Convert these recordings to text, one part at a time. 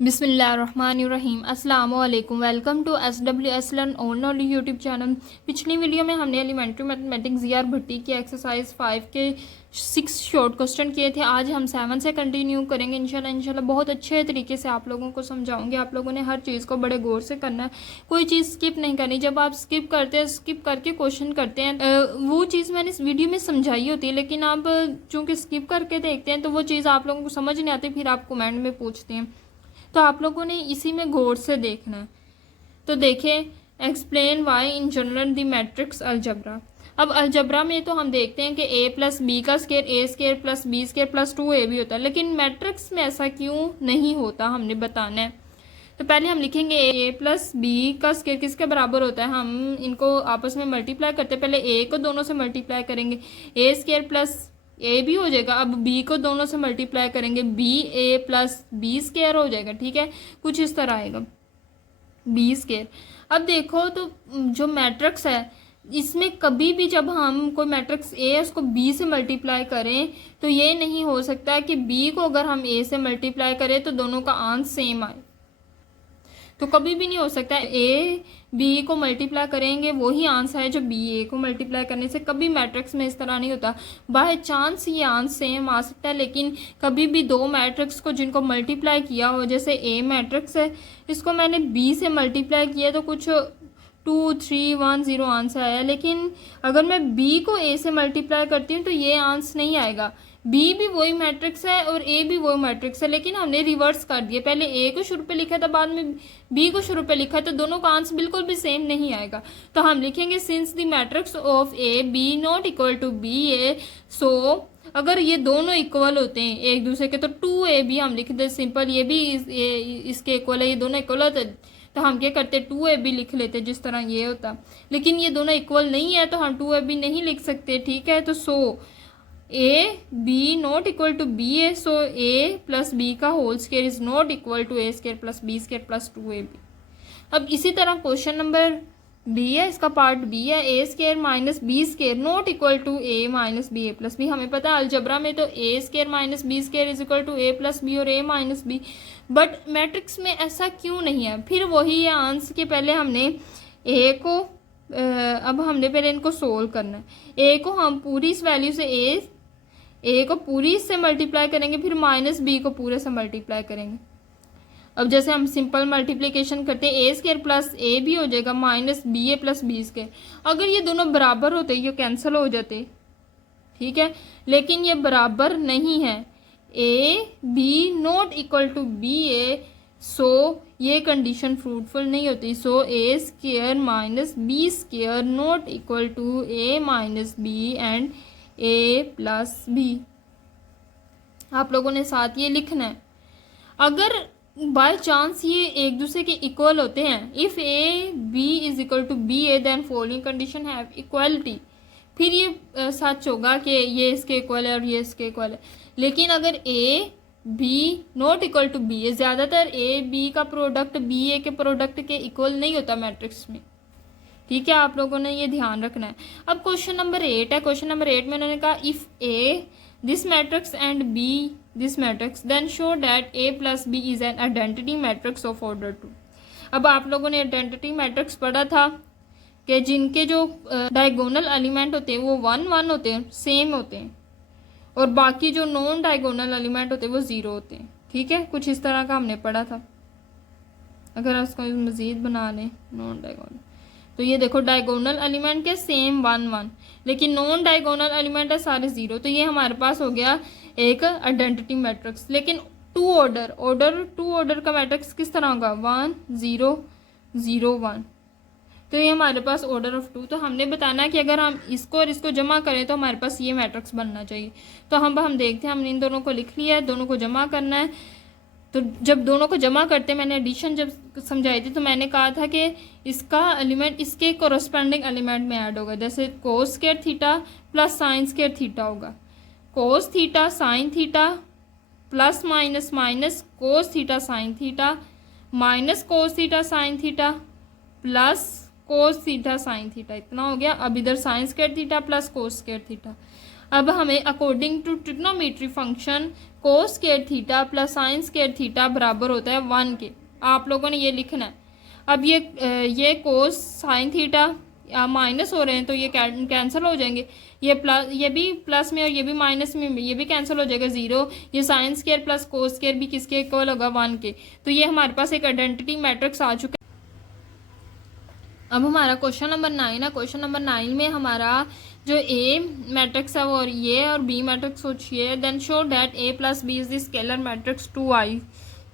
बिस्मिल्लाहिर्रहमानिर्रहीम अस्सलामुअलैकुम। Welcome to SWS learn only YouTube channel. पिछली वीडियो में हमने एलिमेंट्री मैथमेटिक्स ZR भट्टी की एक्सरसाइज 5 के 6 शॉर्ट क्वेश्चन किए थे। आज हम 7 से कंटिन्यू करेंगे इंशाल्लाह बहुत अच्छे तरीके से आप लोगों को समझाऊंगे। आप लोगों ने हर चीज़ को बड़े गौर से करना है, कोई चीज़ स्किप नहीं करनी। जब आप स्किप करते हैं, स्किप करके क्वेश्चन करते हैं, वो चीज़ मैंने इस वीडियो में समझाई होती है, लेकिन आप चूँकि स्किप करके देखते हैं तो वो चीज़ आप लोगों को समझ नहीं आती, फिर आप कमेंट में पूछते हैं। तो आप लोगों ने इसी में गौर से देखना है। तो देखें, explain why in general the matrix algebra. अब अलजबरा में तो हम देखते हैं कि ए प्लस बी का square A square plus B square plus 2a भी होता है, लेकिन मैट्रिक्स में ऐसा क्यों नहीं होता हमने बताना है। तो पहले हम लिखेंगे ए प्लस बी का स्केयर किसके बराबर होता है। हम इनको आपस में मल्टीप्लाई करते हैं। पहले ए को दोनों से मल्टीप्लाई करेंगे, ए स्केयर प्लस ए भी हो जाएगा। अब बी को दोनों से मल्टीप्लाई करेंगे, B A plus B square हो जाएगा। ठीक है, कुछ इस तरह आएगा बी स्केयर। अब देखो तो जो मैट्रिक्स है इसमें कभी भी जब हम कोई मैट्रिक्स ए है उसको बी से मल्टीप्लाई करें तो ये नहीं हो सकता कि बी को अगर हम ए से मल्टीप्लाई करें तो दोनों का आंसर सेम आए। तो कभी भी नहीं हो सकता। ए बी को मल्टीप्लाई करेंगे वही आंसर है जो बी ए को मल्टीप्लाई करने से। कभी मैट्रिक्स में इस तरह नहीं होता। बाय चांस ये आंसर सेम आ सकता है, लेकिन कभी भी दो मैट्रिक्स को जिनको मल्टीप्लाई किया हो, जैसे ए मैट्रिक्स है, इसको मैंने बी से मल्टीप्लाई किया तो कुछ 2 3 1 0 आंसर आया, लेकिन अगर मैं बी को ए से मल्टीप्लाई करती हूँ तो ये आंसर नहीं आएगा। बी भी वही मैट्रिक्स है और ए भी वही मैट्रिक्स है, लेकिन हमने रिवर्स कर दिया। पहले ए को शुरू पे लिखा था, बाद में बी को शुरू पे लिखा, तो दोनों का आंसर बिल्कुल भी सेम नहीं आएगा। तो हम लिखेंगे since the matrix of A B not equal to B A, so अगर ये दोनों इक्वल होते हैं एक दूसरे के तो 2a भी हम लिख दे सिंपल। ये भी इसके इक्वल है, ये दोनों इक्वल होते तो हम क्या करते 2a लिख लेते जिस तरह ये होता, लेकिन ये दोनों इक्वल नहीं है तो हम 2a नहीं लिख सकते। ठीक है, तो so A B not equal to B A, so A plus B का whole square is not equal to A square plus B square plus 2ab। अब इसी तरह क्वेश्चन नंबर बी है, इसका पार्ट बी है, A square minus B square not equal to A minus B A plus B. हमें पता है algebra में तो A square minus B square is equal to A plus B और A minus B, but matrix में ऐसा क्यों नहीं है। फिर वही है आंसर के पहले हमने ए को अब हमने पहले इनको सोल्व करना है। ए को हम पूरी इस वैल्यू से ए को पूरी इससे मल्टीप्लाई करेंगे, फिर माइनस बी को पूरे से मल्टीप्लाई करेंगे। अब जैसे हम सिंपल मल्टीप्लिकेशन करते हैं, ए स्केयर प्लस ए भी हो जाएगा minus B A plus B square. अगर ये दोनों बराबर होते ये कैंसिल हो जाते, ठीक है, लेकिन ये बराबर नहीं है। A B not equal to B A, so ये कंडीशन फ्रूटफुल नहीं होती। So A square minus B square not equal to A minus B and A plus B. आप लोगों ने साथ ये लिखना है। अगर बाय चांस ये एक दूसरे के इक्वल होते हैं, if A B is equal to B A then following condition have equality, फिर ये सच होगा कि ये इसके इक्वल है और ये इसके इक्वल है। लेकिन अगर A B not equal to B A, ज़्यादातर ए बी का प्रोडक्ट बी ए के प्रोडक्ट के इक्वल नहीं होता मैट्रिक्स में। ठीक है, आप लोगों ने ये ध्यान रखना है। अब क्वेश्चन नंबर 8 है। क्वेश्चन नंबर 8 में उन्होंने कहा if A this matrix and B this matrix then show that A plus B is an identity matrix of order 2। अब आप लोगों ने आइडेंटिटी मैट्रिक्स पढ़ा था कि जिनके जो डायगोनल एलिमेंट होते हैं वो 1 1 होते हैं, सेम होते हैं, और बाकी जो नॉन डायगोनल एलिमेंट होते हैं वो 0 होते हैं। ठीक है, कुछ इस तरह का हमने पढ़ा था। अगर उसको मज़ीद बना लें नॉन डायगोनल, तो ये देखो डायगोनल एलिमेंट के सेम 1 1, लेकिन नॉन डायगोनल एलिमेंट है सारे 0। तो ये हमारे पास हो गया एक आइडेंटिटी मैट्रिक्स। लेकिन टू ऑर्डर का मैट्रिक्स किस तरह होगा 1 0 0 1, तो ये हमारे पास ऑर्डर ऑफ 2। तो हमने बताना है कि अगर हम इसको और इसको जमा करें तो हमारे पास ये मैट्रिक्स बनना चाहिए। तो हम देखते हैं, हमने इन दोनों को लिख लिया है, दोनों को जमा करना है। तो जब दोनों को जमा करते हैं, मैंने एडिशन जब समझाई थी तो मैंने कहा था कि इसका एलिमेंट इसके कोरस्पेंडिंग एलिमेंट में ऐड होगा। जैसे cos square theta plus sine square theta होगा, cos theta sine theta plus minus minus cos theta sine theta minus cos theta sine theta plus cos theta sine theta, इतना हो गया। अब इधर sine square theta plus cos square theta. अब हमें according to trigonometry function cos square theta plus sine square theta बराबर होता है 1 के। आप लोगों ने ये लिखना है। अब ये कोस साइन थीटा माइनस हो रहे हैं तो ये कैंसिल हो जाएंगे। ये भी प्लस में और ये भी माइनस में, ये भी कैंसिल हो जाएगा 0। ये sine square plus cos square भी किसके इक्वल होगा 1 के। तो ये हमारे पास एक आइडेंटिटी मैट्रिक्स आ चुका है। अब हमारा क्वेश्चन नंबर 9 है। क्वेश्चन नंबर 9 में हमारा जो ए मैट्रिक्स है वो और ये और बी मैट्रिक्स हो चाहिए। Then show that A plus B is the scalar matrix 2i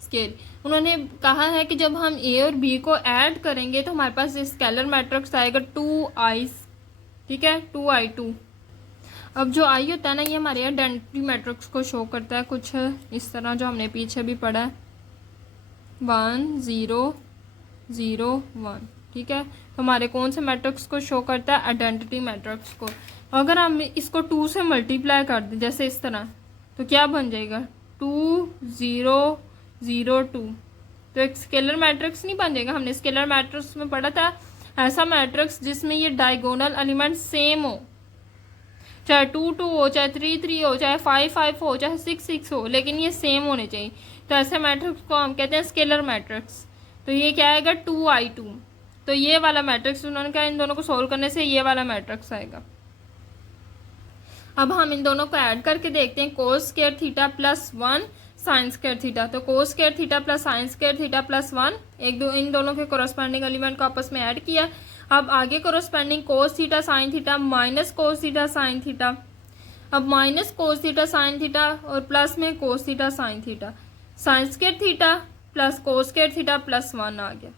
scale. उन्होंने कहा है कि जब हम ए और बी को ऐड करेंगे तो हमारे पास स्केलर मैट्रिक्स आएगा 2i, ठीक है, 2i2। अब जो आई होता है ना, ये हमारे आइडेंटिटी मैट्रिक्स को शो करता है कुछ इस तरह, जो हमने पीछे भी पढ़ा है 1 0 0 1, ठीक है। तो हमारे कौन से मैट्रिक्स को शो करता है? आइडेंटिटी मैट्रिक्स को। अगर हम इसको 2 से मल्टीप्लाई कर दें जैसे इस तरह, तो क्या बन जाएगा 2 0 0 2। तो एक स्केलर मैट्रिक्स नहीं बन जाएगा। हमने स्केलर मैट्रिक्स में पढ़ा था ऐसा मैट्रिक्स जिसमें ये डायगोनल एलिमेंट सेम हो, चाहे 2 2 हो, चाहे 3 3 हो, चाहे 5 5 हो, चाहे 6 6 हो, लेकिन ये सेम होने चाहिए। तो ऐसे मैट्रिक्स को हम कहते हैं स्केलर मैट्रिक्स। तो ये क्या आएगा 2i2। तो ये वाला मैट्रिक्स उन्होंने कहा इन दोनों को सोल्व करने से ये वाला मैट्रिक्स आएगा। अब हम इन दोनों को ऐड करके देखते हैं। Cos square theta plus 1 sine square theta. तो cos square theta plus sine square theta plus 1, इन दोनों के कोरस्पॉन्डिंग एलिमेंट को आपस में ऐड किया। अब आगे corresponding cos theta sine theta minus cos theta sine theta. अब minus cos theta sine theta और प्लस में cos theta sine theta. Sine square theta plus cos square theta plus 1 आ गया।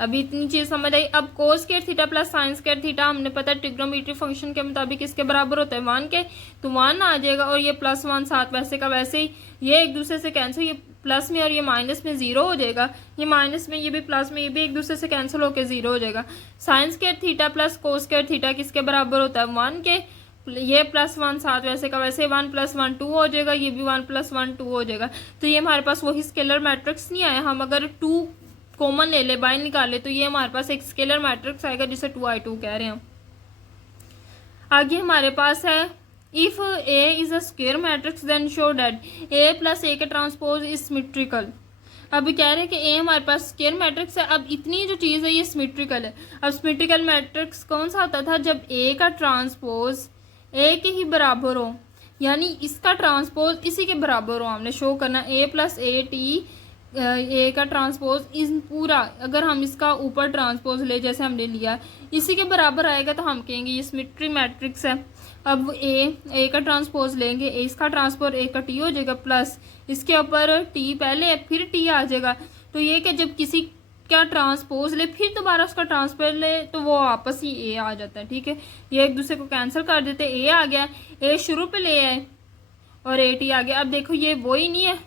अभी इतनी चीज़ समझ आई। अब cos square theta plus sine square theta हमने पता ट्रिग्नोमेट्री फंक्शन के मुताबिक इसके बराबर होता है 1 के, तो 1 आ जाएगा। और ये प्लस 1 साथ वैसे का वैसे ही, ये एक दूसरे से कैंसिल, ये प्लस में और ये माइनस में 0 हो जाएगा। ये माइनस में, ये भी प्लस में, ये भी एक दूसरे से कैंसिल होकर 0 हो जाएगा। Sign square theta plus cos square theta किसके बराबर होता है 1 के। ये प्लस 1 साथ वैसे का वैसे 1 + 1 2 हो जाएगा। ये भी 1 + 1 2 हो जाएगा। तो ये हमारे पास वही स्केलर मैट्रिक्स नहीं आया। हम अगर 2 कॉमन ले ले, बाहर निकाले, तो ये हमारे पास एक स्केलर मैट्रिक्स आएगा जिसे 2i2 कह रहे हैं। आगे हमारे पास है if A is a square matrix then show that A plus A के ट्रांसपोज इज सिमेट्रिकल। अब कह रहे हैं कि ए हमारे पास स्क्वायर मैट्रिक्स है। अब इतनी जो चीज़ है ये सिमेट्रिकल है। अब सिमेट्रिकल मैट्रिक्स कौन सा होता था? जब ए का ट्रांसपोज ए के ही बराबर हो, यानी इसका ट्रांसपोज इसी के बराबर हो। हमने शो करना ए प्लस ए टी, ए का ट्रांसपोज इस पूरा, अगर हम इसका ऊपर ट्रांसपोज ले जैसे हमने लिया, इसी के बराबर आएगा तो हम कहेंगे ये सिमेट्री मैट्रिक्स है। अब ए का ट्रांसपोज लेंगे, इसका ट्रांसपोज ए का टी हो जाएगा, प्लस इसके ऊपर टी पहले फिर टी आ जाएगा। तो ये कि जब किसी का ट्रांसपोज ले फिर दोबारा उसका ट्रांसपोज ले तो वो आपस ही ए आ जाता है, ठीक है। ये एक दूसरे को कैंसिल कर देते, ए आ गया, ए शुरू पे ले आए और ए टी आ गया। अब देखो ये वो ही नहीं है,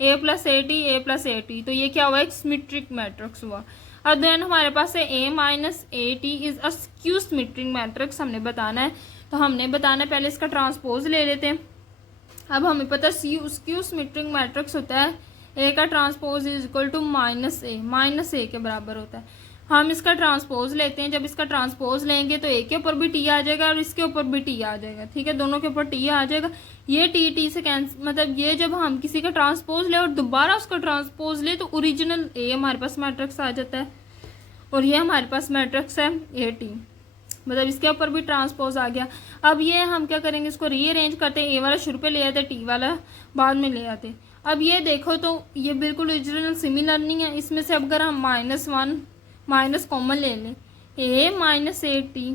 A plus A T, A plus A T, तो ये क्या हुआ? एक सिमेट्रिक मैट्रिक्स हुआ। अब देन हमारे पास है A minus A T is a skew symmetric matrix. हमने बताना है, तो हमने बताना है पहले इसका ट्रांसपोज ले लेते हैं। अब हमें पता है स्क्यू सिमेट्रिक मैट्रिक्स होता है ए का transpose is equal to minus A के बराबर होता है। हम इसका ट्रांसपोज लेते हैं। जब इसका ट्रांसपोज लेंगे तो ए के ऊपर भी टी आ जाएगा और इसके ऊपर भी टी आ जाएगा, ठीक है, दोनों के ऊपर टी आ जाएगा। ये टी से कैंसिल, मतलब ये जब हम किसी का ट्रांसपोज ले और दोबारा उसका ट्रांसपोज ले तो ओरिजिनल ए हमारे पास मैट्रिक्स आ जाता है और ये हमारे पास मैट्रिक्स है ए टी, मतलब इसके ऊपर भी ट्रांसपोज आ गया। अब ये हम क्या करेंगे, इसको रीअरेंज करते हैं। ए वाला शुरू पे ले आते, टी वाला बाद में ले आते। अब ये देखो तो ये बिल्कुल ओरिजिनल सिमिलर नहीं है। इसमें से अगर हम -1 माइनस कॉमन ले लें, ए माइनस ए टी,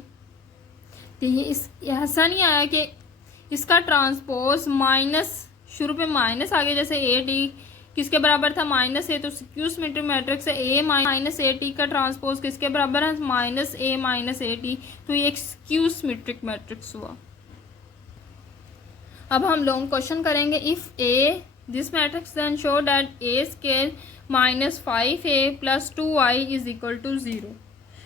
तो ये ऐसा नहीं आया कि इसका ट्रांसपोज माइनस, शुरू पे माइनस आ गया, जैसे ए टी किसके बराबर था? -ए, तो स्क्यू सिमेट्रिक मैट्रिक्स है। ए माइनस ए टी का ट्रांसपोज किसके बराबर है? -ए माइनस ए टी, तो ये एक स्क्यू सिमेट्रिक मैट्रिक्स हुआ। अब हम लॉन्ग क्वेश्चन करेंगे। If A this matrix then show that A square -5a + 2i is equal to 0।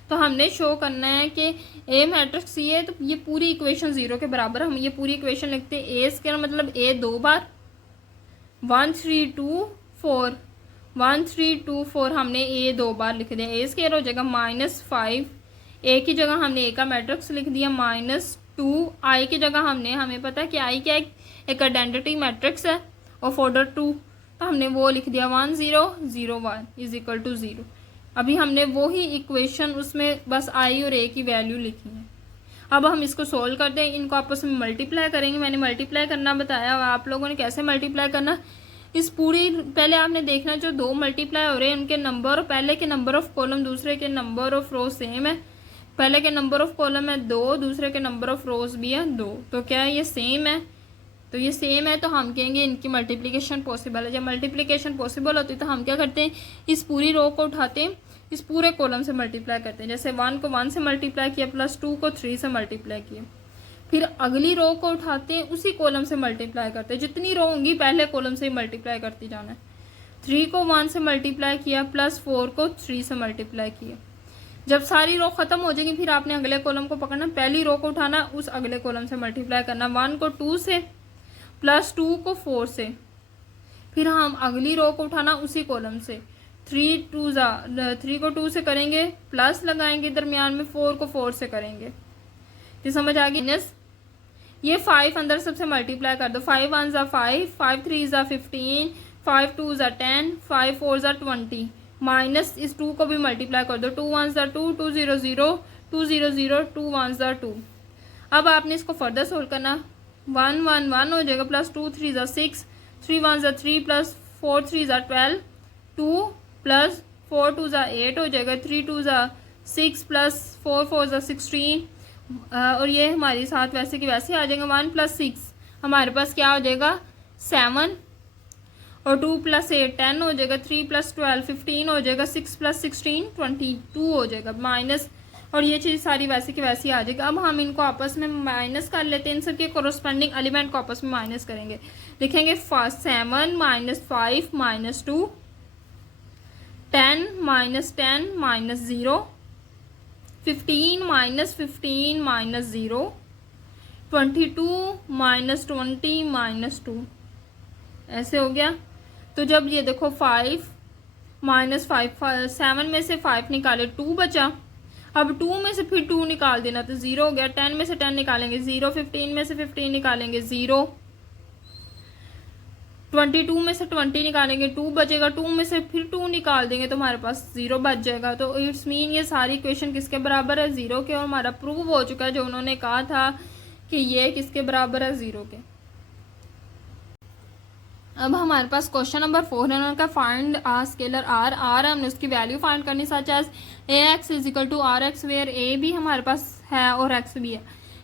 तो हमने शो करना है कि ए मैट्रिक्स ये है, तो ये पूरी इक्वेशन 0 के बराबर। हम ये पूरी इक्वेशन लिखते हैं। ए स्क्वायर मतलब ए 2 बार, 1 3 2 4, 1 3 2 4 हमने ए 2 बार लिख दिया। ए स्क्वायर हो जाएगा -5, ए की जगह हमने ए का मैट्रिक्स लिख दिया 2 आई की जगह हमें पता है कि आई क्या एक आइडेंटिटी मैट्रिक्स है ऑफ ऑर्डर 2, तो हमने वो लिख दिया 1 0 0 1 इज इक्वल टू 0। अभी हमने वो ही इक्वेशन उसमें बस आई और ए की वैल्यू लिखी है। अब हम इसको सोल्व करते हैं, इनको आपस में मल्टीप्लाई करेंगे। मैंने मल्टीप्लाई करना बताया, आप लोगों ने कैसे मल्टीप्लाई करना। इस पूरी पहले आपने देखना जो दो मल्टीप्लाई हो रहे हैं उनके नंबर, पहले के नंबर ऑफ कॉलम दूसरे के नंबर ऑफ रो सेम है। पहले के नंबर ऑफ कॉलम है 2, दूसरे के नंबर ऑफ रोज भी है 2, तो क्या है ये सेम है। तो ये सेम है तो हम कहेंगे इनकी मल्टीप्लिकेशन पॉसिबल है। जब मल्टीप्लिकेशन पॉसिबल होती है तो हम क्या करते हैं, इस पूरी रो को उठाते हैं, इस पूरे कॉलम से मल्टीप्लाई करते हैं। जैसे 1 को 1 से मल्टीप्लाई किया प्लस 2 को 3 से मल्टीप्लाई किया, फिर अगली रो को उठाते हैं उसी कॉलम से मल्टीप्लाई करते हैं। जितनी रो होंगी पहले कॉलम से ही मल्टीप्लाई करती जाना है। 3 को 1 से मल्टीप्लाई किया प्लस 4 को 3 से मल्टीप्लाई किया। जब सारी रो खत्म हो जाएगी फिर आपने अगले कॉलम को पकड़ना, पहली रो को उठाना उस अगले कॉलम से मल्टीप्लाई करना। 1 को 2 से प्लस 2 को 4 से, फिर हम अगली रो को उठाना उसी कॉलम से। 3 को 2 से करेंगे, प्लस लगाएंगे दरमियान में, 4 को 4 से करेंगे। तो समझ आ गई। ये 5 अंदर सबसे मल्टीप्लाई कर दो। 5 1 ज़ा 5, 5 3 ज़ा 15, 5 2 ज़ा 10, 5 4 ज़ा 20, माइनस इस 2 को भी मल्टीप्लाई कर दो। 2 1 ज़ा 2, 2 0 0, 2 0 0, 2 1 ज़ा 2। अब आपने इसको फर्दर सोल्व करना। 1 1 1 हो जाएगा, प्लस 2 3 ज़ा 6, 3 1 ज़ा 3, प्लस 4 3 ज़ा 12, 2 प्लस 4 2 ज़ा 8 हो जाएगा, 3 2 ज़ा 6, प्लस 4 4 ज़ा 16, और ये हमारे साथ वैसे की वैसे आ जाएगा। 1 प्लस 6 हमारे पास क्या हो जाएगा 7, और 2 प्लस 8 10 हो जाएगा, 3 प्लस 12 15 हो जाएगा, 6 प्लस 16 22 हो जाएगा माइनस, और ये चीज़ सारी वैसे की वैसी आ जाएगी। अब हम इनको आपस में माइनस कर लेते हैं, इन सबके कोरोस्पेंडिंग एलिमेंट को आपस में माइनस करेंगे। लिखेंगे 7 minus 5 minus 2, 10 minus 10 minus 0, 15 minus 15 minus 0, 22 minus 20 minus 2, ऐसे हो गया। तो जब ये देखो 5 माइनस 5, 7 में से 5 निकाले 2 बचा, अब 2 में से फिर 2 निकाल देना तो 0 हो गया। 10 में से 10 निकालेंगे 0, 15 में से 15 निकालेंगे 0, 22 में से 20 निकालेंगे 2 बचेगा, 2 में से फिर 2 निकाल देंगे तो हमारे पास 0 बच जाएगा। तो इट्स मीन ये सारी इक्वेशन किसके बराबर है 0 के, और हमारा प्रूव हो चुका है जो उन्होंने कहा था कि ये किसके बराबर है 0 के। अब हमारे पास क्वेश्चन नंबर 4 है, उन्होंने कहा find a scalar R. R हमने उसकी वैल्यू फाइंड करनी, such as A X is equal to R X, where A भी हमारे पास है और एक्स भी है।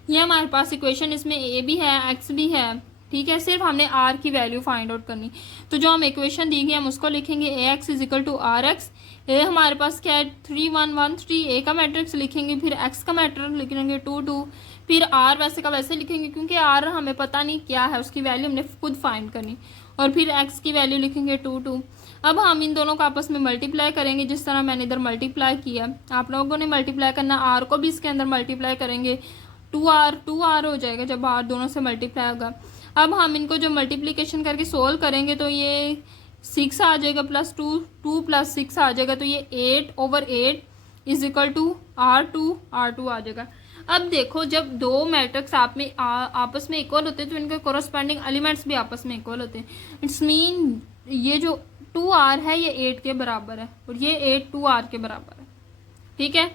ये हमारे पास इक्वेशन, इसमें ए भी है एक्स भी है, ठीक है। सिर्फ हमने आर की वैल्यू फाइंड आउट करनी। तो जो हम इक्वेशन दी गई हम उसको लिखेंगे A X is equal to R X. A हमारे पास क्या है 3 1 1 3, ए का मैट्रिक्स लिखेंगे, फिर एक्स का मैट्रिक्स लिखेंगे 2 2, फिर आर वैसे का वैसे लिखेंगे क्योंकि आर हमें पता नहीं क्या है, उसकी वैल्यू हमने खुद फाइंड करनी, और फिर एक्स की वैल्यू लिखेंगे 2 2। अब हम इन दोनों को आपस में मल्टीप्लाई करेंगे जिस तरह मैंने इधर मल्टीप्लाई किया। आप लोगों ने मल्टीप्लाई करना, आर को भी इसके अंदर मल्टीप्लाई करेंगे, 2r हो जाएगा जब आर दोनों से मल्टीप्लाई होगा। अब हम इनको जो मल्टीप्लिकेशन करके सोल्व करेंगे तो ये 6 आ जाएगा, प्लस 2 प्लस 6 आ जाएगा, तो ये 8/8 इज इक्वल टू R2 आ जाएगा। अब देखो जब दो मैट्रिक्स आपस में इक्वल होते हैं तो इनके कोरस्पॉन्डिंग एलिमेंट्स भी आपस में इक्वल होते हैं। इट्स मीन ये जो 2r है ये 8 के बराबर है और ये 8 2r के बराबर है, ठीक है।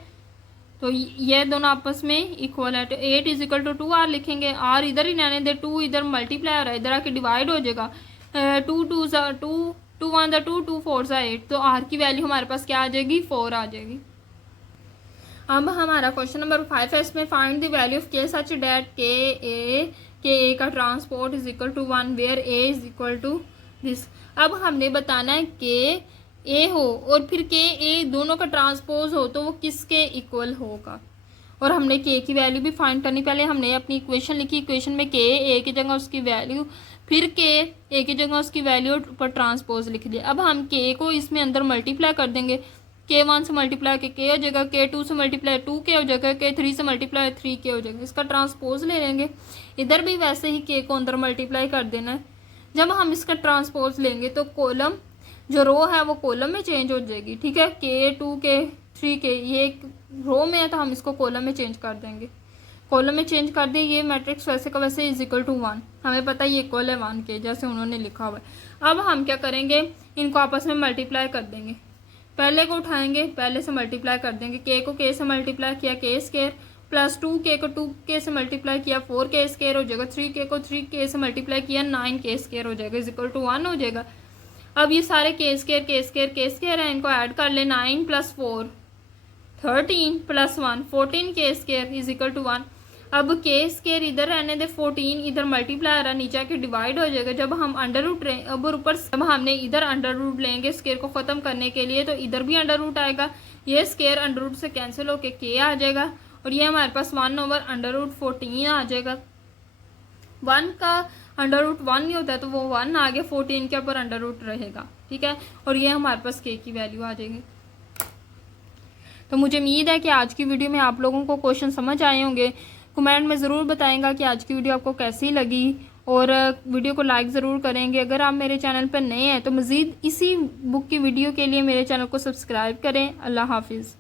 तो ये दोनों आपस में इक्वल है, तो 8 इज इक्वल टू 2r लिखेंगे। r इधर ही रहने दे, 2 इधर मल्टीप्लाई हो रहा है, इधर आके डिवाइड हो जाएगा। 2 2 ज़ा 2, 2 1 ज़ा 2, 2 4 ज़ा 8, तो r की वैल्यू हमारे पास क्या आ जाएगी 4 आ जाएगी। अब हमारा क्वेश्चन नंबर 5 है, इसमें फाइंड द वैल्यू ऑफ के सच डैट के ए का transport is equal to 1 where A is equal to this. अब हमने बताना है के ए हो और फिर के ए दोनों का ट्रांसपोज हो तो वो किसके इक्वल होगा, और हमने के की वैल्यू भी फाइंड करनी। पहले हमने अपनी इक्वेशन लिखी, इक्वेशन में के ए की जगह उसकी वैल्यू, फिर के ए की जगह उसकी वैल्यू पर ट्रांसपोज लिख दिया। अब हम के को इसमें अंदर मल्टीप्लाई कर देंगे, K1 से मल्टीप्लाई के हो जाएगा, K2 से मल्टीप्लाई 2K हो जाएगा, K3 से मल्टीप्लाई 3K हो जाएगा। इसका ट्रांसपोज ले लेंगे, इधर भी वैसे ही K को अंदर मल्टीप्लाई कर देना है। जब हम इसका ट्रांसपोज लेंगे तो कॉलम जो रो है वो कॉलम में चेंज हो जाएगी, ठीक है। K2 K 3K ये एक रो में है तो हम इसको कॉलम में चेंज कर देंगे। कॉलम में चेंज कर दें, ये मैट्रिक्स वैसे का वैसे इज इक्वल टू 1, हमें पता है ये इक्वल है 1 के, जैसे उन्होंने लिखा हुआ है। अब हम क्या करेंगे, इनको आपस में मल्टीप्लाई कर देंगे। पहले को उठाएंगे, पहले से मल्टीप्लाई कर देंगे, के को के से मल्टीप्लाई किया के स्क्वायर, प्लस 2k को 2k से मल्टीप्लाई किया 4k स्क्वायर हो जाएगा, 3k को 3k से मल्टीप्लाई किया 9k स्क्वायर हो जाएगा, इज इक्वल टू 1 हो जाएगा। अब ये सारे के स्क्वायर है, इनको ऐड कर ले, 9 + 4 13 + 1 14k square is equal to 1। अब के स्क्वायर इधर रहने दे, 14 इधर मल्टीप्लाई आ रहा, नीचे आके डिवाइड हो जाएगा। जब हम अंडर रूट अब ऊपर जब हमने इधर अंडर रूट लेंगे स्क्वायर को ख़त्म करने के लिए, तो इधर भी अंडर रूट आएगा, ये स्क्वायर अंडर रूट से कैंसिल होके के आ जाएगा, और ये हमारे पास 1/√14 आ जाएगा। 1 का अंडर रूट 1 नहीं होता है, तो वो 1 आगे 14 के ऊपर अंडर रूट रहेगा, ठीक है, और ये हमारे पास के की वैल्यू आ जाएगी। तो मुझे उम्मीद है कि आज की वीडियो में आप लोगों को क्वेश्चन समझ आए होंगे। कमेंट में ज़रूर बताएंगा कि आज की वीडियो आपको कैसी लगी, और वीडियो को लाइक ज़रूर करेंगे। अगर आप मेरे चैनल पर नए हैं तो मज़ीद इसी बुक की वीडियो के लिए मेरे चैनल को सब्सक्राइब करें। अल्लाह हाफिज़।